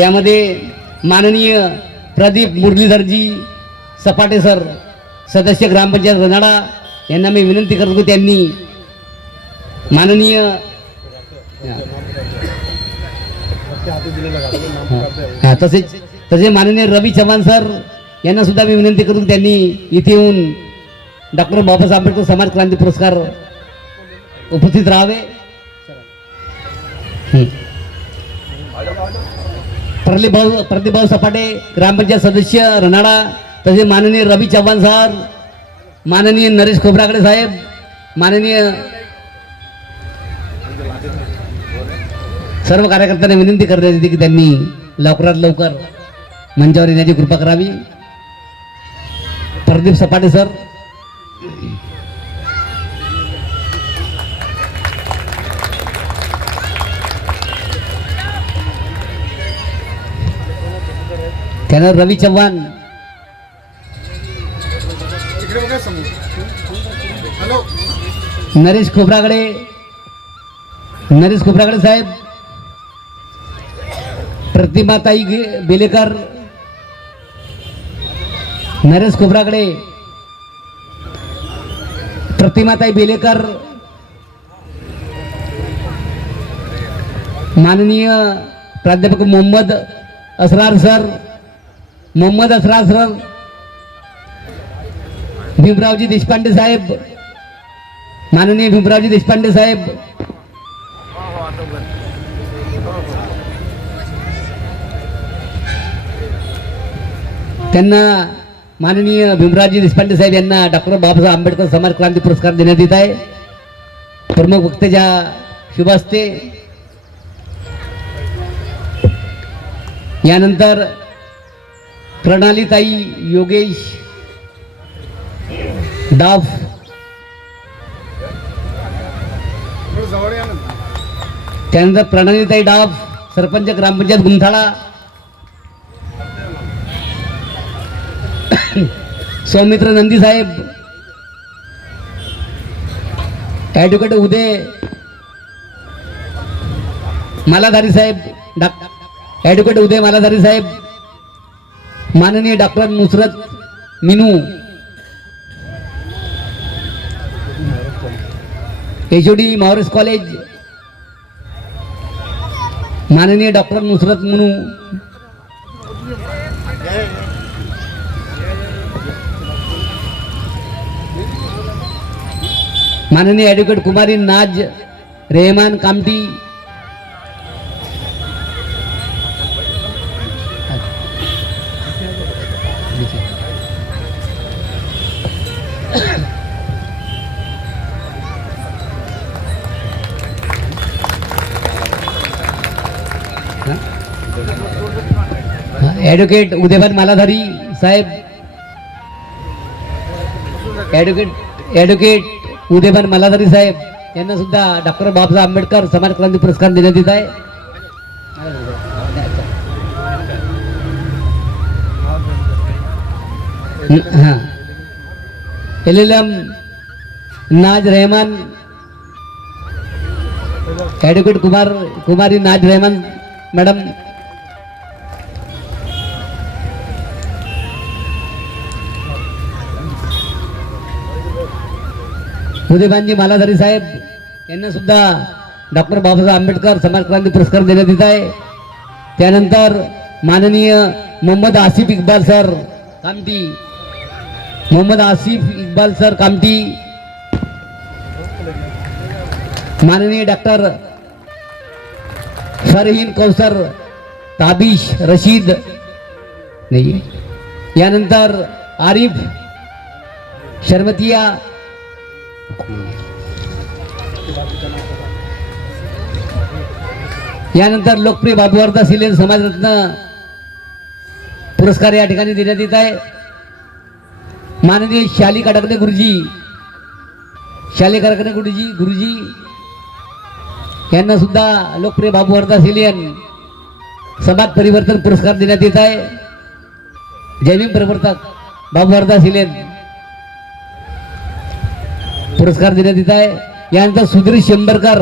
त्यामध्ये माननीय प्रदीप मुरलीधरजी सपाटे सर सदस्य ग्रामपंचायत रनाळा यांना मी विनंती करतो त्यांनी माननीय तसेच माननीय रवी चव्हाण सर यांना सुद्धा मी विनंती करतो त्यांनी इथे येऊन डॉक्टर बाबासाहेब आंबेडकर समाज क्रांती पुरस्कार उपस्थित राहावे। प्रदीप भाऊ सपाटे ग्रामपंचायत सदस्य रनाळा तसेच माननीय रवी चव्हाण सर, माननीय नरेश खोब्रागडे साहेब, माननीय सर्व कार्यकर्त्यांना विनंती करण्यात येते की त्यांनी लवकरात लवकर मंचावर येण्याची कृपा करावी। प्रदीप सपाटे सर, त्यानंतर रवी चव्हाण, नरेश खोब्रागडे साहेब, प्रतिमाताई बेलेकर, नरेश खोब्रागडे, प्रतिमाताई बेलेकर, माननीय प्राध्यापक मोहम्मद असरार सर, भीमरावजी देशपांडे साहेब, माननीय भीमरावजी देशपांडे साहेब, त्यांना माननीय भीमरावजी देशपांडे साहेब यांना डॉक्टर बाबासाहेब आंबेडकर समाज क्रांती पुरस्कार देण्यात येत आहे। प्रमुख वक्त्याच्या शुभ हस्ते यानंतर प्रणालीताई योगेश डाफ, त्यानंतर प्रणालीताई डाफ सरपंच ग्रामपंचायत गुमथाळा, सौमित्र नंदी साहेब, ॲडव्होकेट उदय मालाधारी साहेब, ॲडव्होकेट उदय मालाधारी साहेब, माननीय doctor Nusrat Meenu, HOD Morris college, माननीय डॉक्टर नुसरत मीनू, माननीय ॲडव्होकेट कुमारी नाज रेहमान कामटी, ॲडव्होकेट उदयभान मालाधारी साहेब, ॲडव्होकेट उदयभान मालाधारी साहेब यांना सुद्धा डॉक्टर बाबासाहेब आंबेडकर समाज क्रांती पुरस्कार देण्यात येत आहे। LLM नाज रहमान, ॲडव्होकेट कुमारी नाज रहमान मॅडम, उदयभानजी मालाधारी साहेब यांना सुद्धा डॉक्टर बाबासाहेब आंबेडकर समाज क्रांती पुरस्कार देण्यात येत आहे। त्यानंतर माननीय मोहम्मद आसिफ इक्बाल सर कामठी, मोहम्मद आसिफ इक्बाल सर कामठी, माननीय डॉक्टर फरहीन कौसर ताबिश रशीद नाही, यानंतर आरिफ शर्मतिया, यानंतर लोकप्रिय बाबूवर्धा सिलेन समाजरत्न पुरस्कार या ठिकाणी देण्यात येत आहे। माननीय शाली कडकणे गुरुजी यांना सुद्धा लोकप्रिय बाबूवर्धा सिलेन समाज परिवर्तन पुरस्कार देण्यात येत आहे। जैविक प्रवर्तक बाबूवर्धा सिलेन पुरस्कार देण्यात येत आहे। यानंतर सुधीर शंभरकर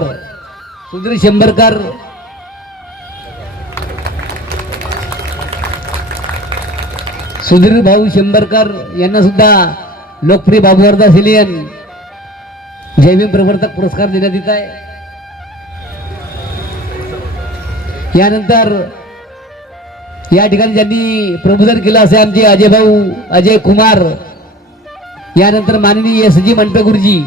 सुधीर भाऊ शेंबरकर यांना सुद्धा लोकप्रिय बाबूवर्धा सिलियन जयभीम प्रवर्तक पुरस्कार देण्यात येत आहे. यानंतर या ठिकाणी ज्यांनी प्रबोधन केलं असे आमचे अजय भाऊ अजय कुमार, यानंतर माननीय एस जी मनपे गुरुजी,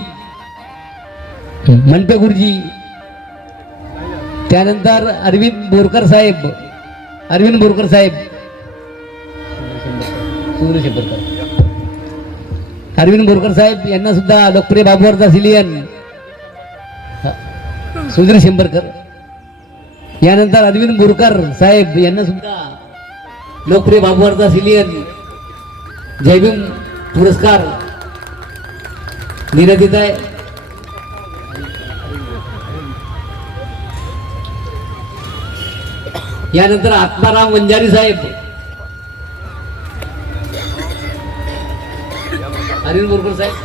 त्यानंतर अरविंद बोरकर साहेब, अरविंद बोरकर साहेब यांना सुद्धा लोकप्रिय बाबूवर्धा सिलियन सुधीर शेंबरकर, यानंतर अरविंद बोरकर साहेब यांना सुद्धा लोकप्रिय बाबूवर्धा सिलियन जयभीम पुरस्कार देण्यात येत आहे. यानंतर आत्माराम वंजारी साहेब, अरविंद बोरकर साहेब,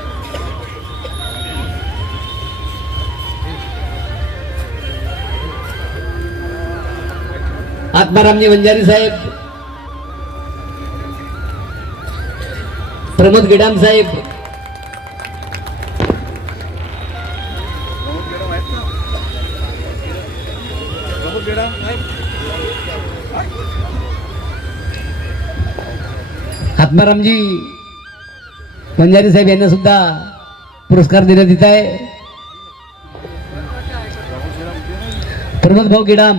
आत्मारामजी वंजारी साहेब, प्रमोद गेडाम साहेब, आत्मारामजी वंजारी साहेब यांना सुद्धा पुरस्कार देण्यात येत आहे. प्रमोद भाऊ गेडाम,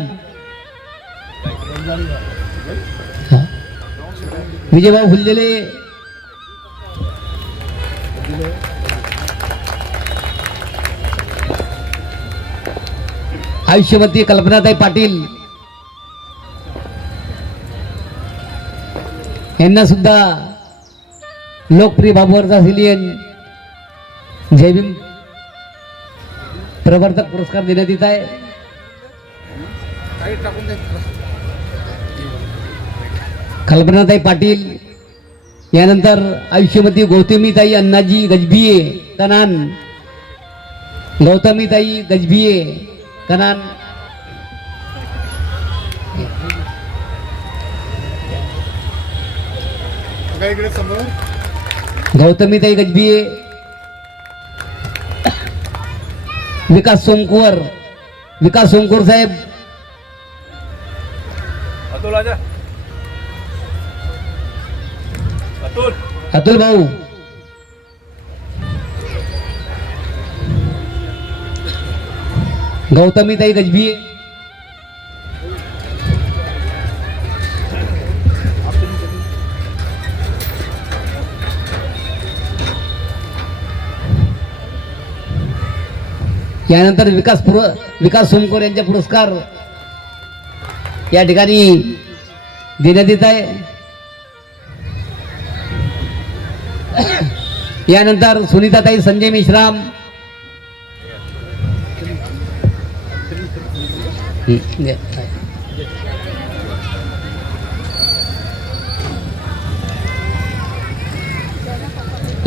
विजयभाऊ फुललेले, आयुष्यवती कल्पनाताई पाटील यांना सुद्धा लोकप्रिय बाबूवर्धा सिलियन जयभीम प्रवर्तक पुरस्कार देण्यात येत आहे. कल्पनाताई पाटील, यानंतर आयुष्यमती गौतमीताई अण्णाजी गजभिये कनान, गौतमीताई गजभिये कनान, गौतमीताई गजभिये, विकास सोमकुवर साहेब, अतुल भाऊ, गौतमीताई गजभिये, यानंतर विकास सोमकोर यांचा पुरस्कार या ठिकाणी देण्यात येत आहे. यानंतर सुनीताताई संजय मेश्राम,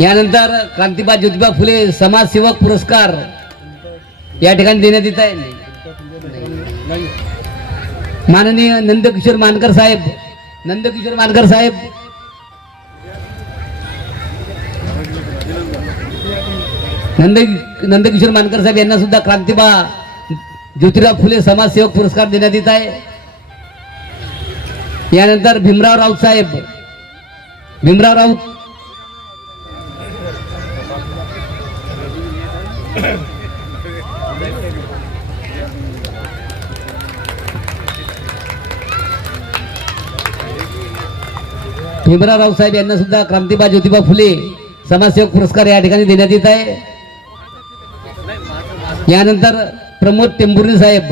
यानंतर क्रांतिबा ज्योतिबा फुले समाजसेवक पुरस्कार या ठिकाणी देण्यात येत आहे. माननीय नंदकिशोर मानकर साहेब, नंदकिशोर मानकर साहेब यांना सुद्धा क्रांतिबा ज्योतिबा फुले समाजसेवक पुरस्कार देण्यात येत आहे. यानंतर भीमराव राऊत साहेब, भीमराव साहेब यांना सुद्धा क्रांतिबा ज्योतिबा फुले समाजसेवक पुरस्कार या ठिकाणी देण्यात येत आहे. यानंतर प्रमोद टेंभुर्णी साहेब,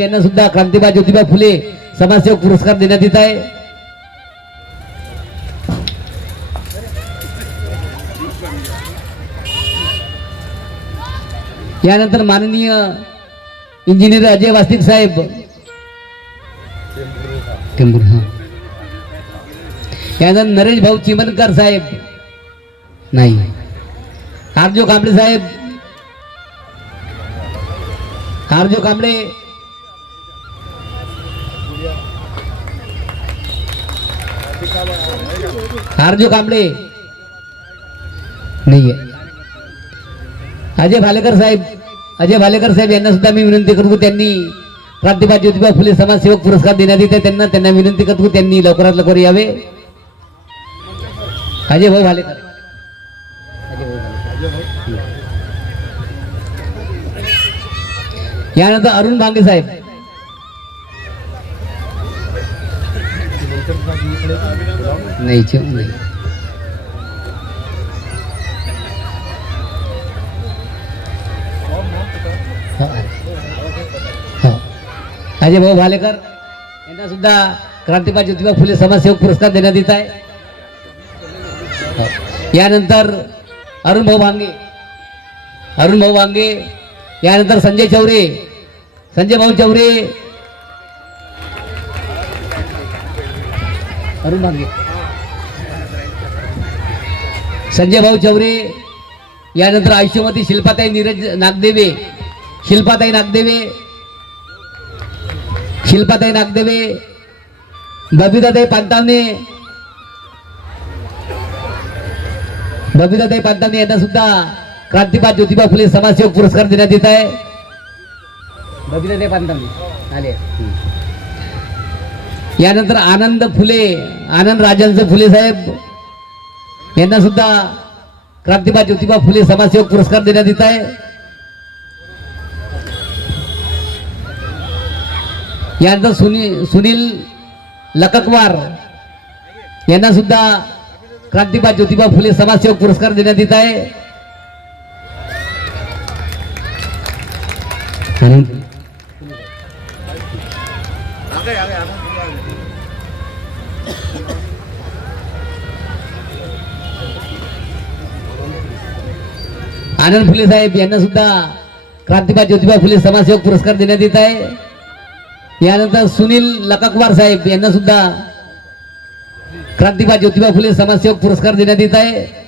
यांना सुद्धा क्रांतिबा ज्योतिबा फुले समाजसेवक पुरस्कार देण्यात येत आहे. यानंतर माननीय इंजिनियर अजय वास्तिक साहेब, यानंतर नरेश भाऊ चिमनकर साहेब, नाही हारजो कांबळे साहेब, हारजो कांबळे, हारजो कांबळे नाहीये. अजय भालेकर साहेब, अजय भालेकर साहेब यांना सुद्धा मी विनंती करतो, त्यांनी प्राध्यापक ज्योतिबा फुले समाजसेवक पुरस्कार देण्यात येते, त्यांना विनंती करतो त्यांनी लवकरात लवकर यावे. अजय भाऊ भालेकर, यानंतर अरुण भांगे साहेब, नाही अजय भाऊ भालेकर यांना सुद्धा क्रांतिबाज ज्योतिबा फुले समाजसेवक पुरस्कार देण्यात येत आहे. यानंतर अरुण भाऊ भांगे, अरुण भाऊ भांगे, यानंतर संजय चौरे, संजय भाऊ चौरे, अरुण भांगे, संजय भाऊ चौरे, यानंतर आयुष्यमती शिल्पाताई नीरज नागदेवे, शिल्पाताई नागदेवे, शिल्पाताई नागदेवे, बबिताताई पांतावणे, बबिताताई पांतावणे यांना सुद्धा क्रांतिबाज ज्योतिबा फुले समाजसेवक पुरस्कार देण्यात येत आहे. बबिताताई पांतावणे आले. यानंतर आनंद फुले, आनंद राजहंस फुले साहेब यांना सुद्धा क्रांतिबाज ज्योतिबा फुले समाजसेवक पुरस्कार देण्यात येत आहे. यानंतर सुनील लककवार यांना सुद्धा क्रांतिबाज ज्योतिबा फुले समाजसेवक पुरस्कार देण्यात येत आहे. आनंद फुले साहेब यांना सुद्धा क्रांतिबाज ज्योतिबा फुले समाजसेवक पुरस्कार देण्यात येत आहे. यानंतर सुनील लकाकवार साहेब यांना सुद्धा क्रांतिबाज ज्योतिबा फुले समाजसेवक पुरस्कार देण्यात येत आहे.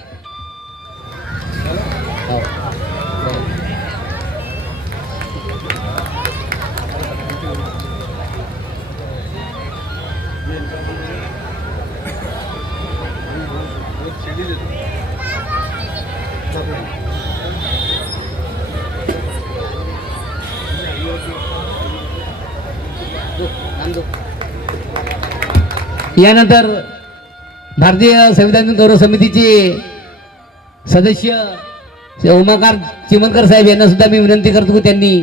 यानंतर भारतीय संविधान गौरव समितीचे सदस्य उमाकांत चिमनकर साहेब यांना सुद्धा मी विनंती करतो की त्यांनी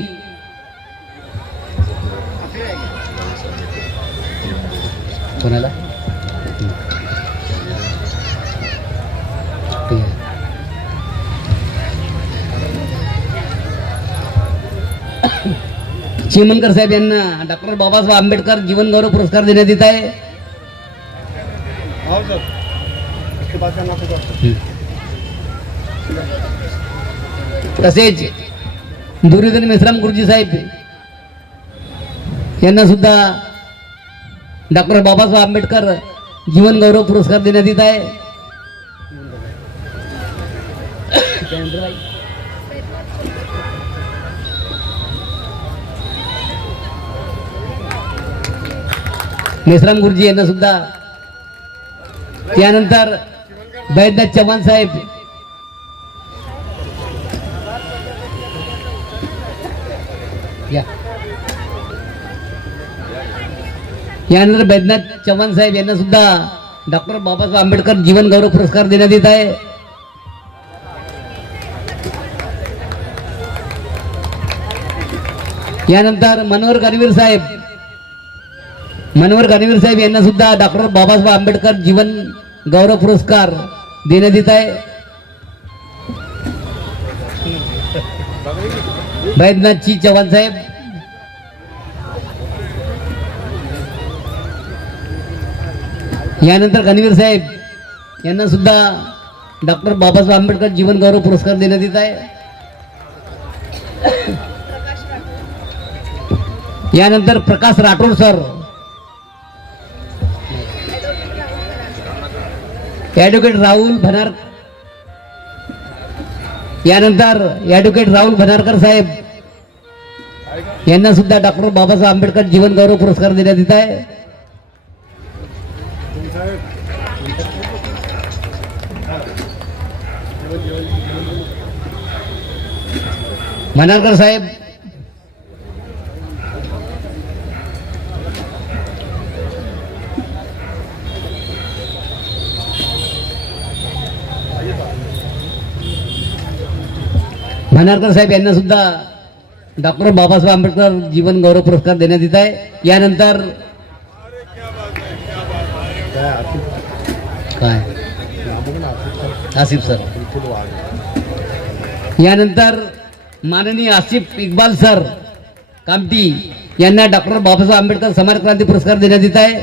कोणाला चिमनकर साहेब यांना डॉक्टर बाबासाहेब आंबेडकर जीवन गौरव पुरस्कार देण्यात येत आहे. तसेच दुर्योधन मेश्राम गुरुजी साहेब यांना सुद्धा डॉक्टर बाबासाहेब आंबेडकर जीवन गौरव पुरस्कार देण्यात येत आहे. मेश्राम गुरुजी यांना सुद्धा. त्यानंतर बैद्यनाथ चव्हाण साहेब यानंतर बैद्यनाथ चव्हाण साहेब यांना सुद्धा डॉक्टर बाबासाहेब आंबेडकर जीवन गौरव पुरस्कार देण्यात येत आहे. यानंतर मनोहर गणवीर साहेब, मनोहर गणवीर साहेब यांना सुद्धा डॉक्टर बाबासाहेब आंबेडकर जीवन गौरव पुरस्कार देण्यात येत आहे. बैद्यनाथजी चव्हाण साहेब, यानंतर गणवीर साहेब यांना सुद्धा डॉक्टर बाबासाहेब आंबेडकर जीवन गौरव पुरस्कार देण्यात येत आहे. यानंतर प्रकाश राठोड सर, ॲडव्होकेट राहुल भनार, यानंतर ॲडव्होकेट राहुल भनारकर साहेब यांना सुद्धा डॉक्टर बाबासाहेब आंबेडकर जीवन गौरव पुरस्कार देण्यात येत आहे. भनारकर साहेब यांना सुद्धा डॉक्टर बाबासाहेब आंबेडकर जीवन गौरव पुरस्कार देण्यात येत आहे. यानंतर काय आसिफ सर, यानंतर माननीय आसिफ इक्बाल सर कामठी यांना डॉक्टर बाबासाहेब आंबेडकर समाज क्रांती पुरस्कार देण्यात येत आहे.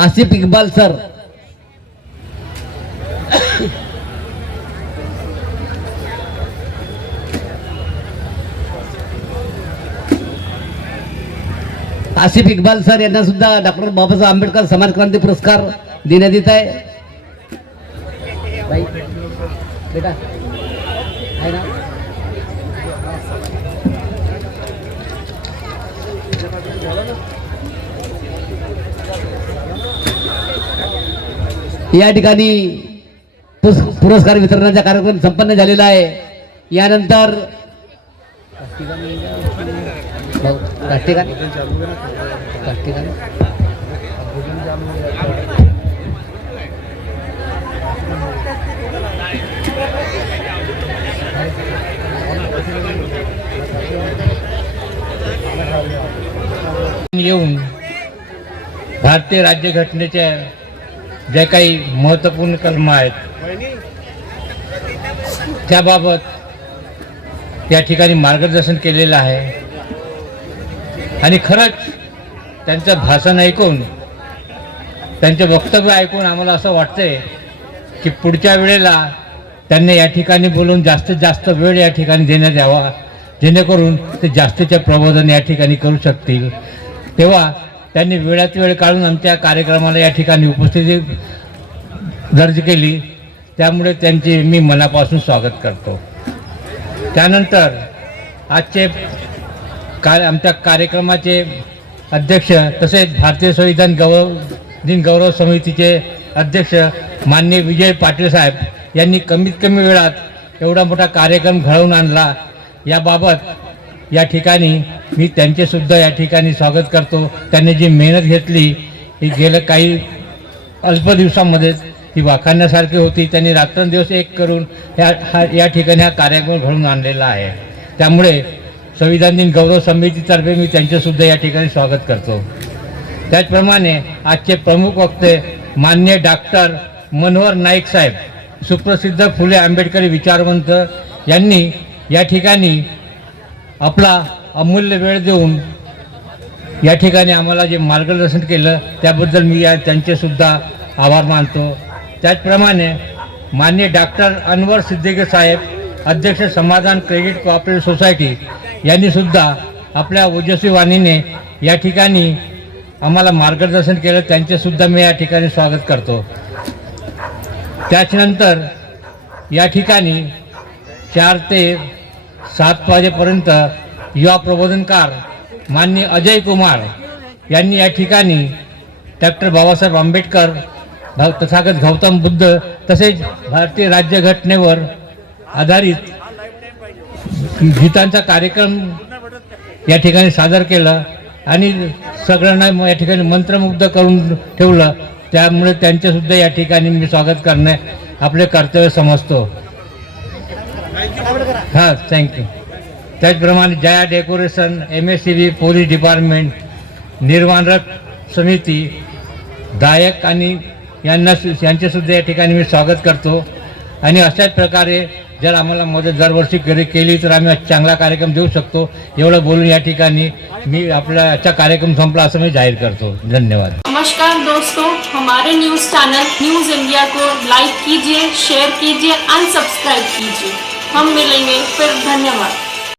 आसिफ इक्बाल सर, आसिफ इक्बाल सर यांना सुद्धा डॉक्टर बाबासाहेब आंबेडकर समाज क्रांती पुरस्कार देण्यात येत आहे. बेटा आहे ना? या ठिकाणी पुरस्कार वितरणाचा कार्यक्रम संपन्न झालेला आहे. यानंतर येऊन भारतीय राज्यघटनेच्या ज्या काही महत्त्वपूर्ण कलम आहेत त्याबाबत या ठिकाणी मार्गदर्शन केलेलं आहे. आणि खरंच त्यांचं भाषण ऐकून, त्यांचे वक्तव्य ऐकून आम्हाला असं वाटतंय की पुढच्या वेळेला त्यांनी या ठिकाणी बोलून जास्तीत जास्त वेळ या ठिकाणी देण्यात यावा, जेणेकरून ते जास्तीचे प्रबोधन या ठिकाणी करू शकतील. तेव्हा त्यांनी वेळात वेळ काढून आमच्या कार्यक्रमाला या ठिकाणी उपस्थिती दर्ज केली, त्यामुळे त्यांचे मी मनापासून स्वागत करतो. त्यानंतर आजचे आमच्या कार्यक्रमाचे अध्यक्ष तसेच भारतीय संविधान दिन गौरव समितीचे अध्यक्ष माननीय विजय पाटील साहेब यांनी कमीत कमी वेळात एवढा मोठा कार्यक्रम घडवून आणला, याबाबत या ठिकाणी मी त्यांचेसुद्धा या ठिकाणी स्वागत करतो. त्यांनी जी मेहनत घेतली ही गेल्या काही अल्प दिवसामध्येच ती वाखाणण्यासारखी होती. त्यांनी रात्रंदिवस एक करून या ठिकाणी हा कार्यक्रम घडवून आणलेला आहे. त्यामुळे संविधान दिन गौरव समितीतर्फे मी त्यांचेसुद्धा या ठिकाणी स्वागत करतो. त्याचप्रमाणे आजचे प्रमुख वक्ते माननीय डॉक्टर मनोहर नाईक साहेब, सुप्रसिद्ध फुले आंबेडकरी विचारवंत, यांनी या ठिकाणी आपला अमूल्य वेळ देऊन या ठिकाणी आम्हाला जे मार्गदर्शन केलं त्याबद्दल मी त्यांचेसुद्धा आभार मानतो. त्याचप्रमाणे माननीय डॉक्टर अनवर सिद्दीकी साहेब, अध्यक्ष समाधान क्रेडिट कोऑपरेटिव्ह सोसायटी, यांनीसुद्धा आपल्या ओजस्वी वाणीने या ठिकाणी आम्हाला मार्गदर्शन केलं, त्यांचेसुद्धा मी या ठिकाणी स्वागत करतो. त्याच्यानंतर या ठिकाणी 4 ते 7 वाजेपर्यंत युवा प्रबोधनकार माननीय अजय कुमार यांनी या ठिकाणी डॉक्टर बाबासाहेब आंबेडकर, तथागत गौतम बुद्ध तसेच भारतीय राज्यघटनेवर आधारित गीतांचा कार्यक्रम या ठिकाणी सादर केला आणि सगळ्यांना या ठिकाणी मंत्रमुग्ध करून ठेवलं. त्यामुळे त्यांचेसुद्धा या ठिकाणी मी स्वागत करणे आपले कर्तव्य समजतो. हां, थँक्यू. त्याचप्रमाणे Jaya decoration, MSCB, police department, निर्माणरत समिती, गायक आणि यांचेसुद्धा या ठिकाणी मी स्वागत करतो. आणि अशाच प्रकारे जर आम्हाला मदत दरवर्षी केली तर आम्ही चांगला कार्यक्रम देऊ शकतो. एवढं बोलून या ठिकाणी मी आपला आजचा कार्यक्रम संपला असं मी जाहीर करतो. धन्यवाद. नमस्कार दोस्तों, हमारे न्यूज़ चैनल न्यूज़ इंडिया को लाइक कीजिए, शेयर कीजिए एंड सब्सक्राइब कीजिए. हम मिलेंगे फिर. धन्यवाद.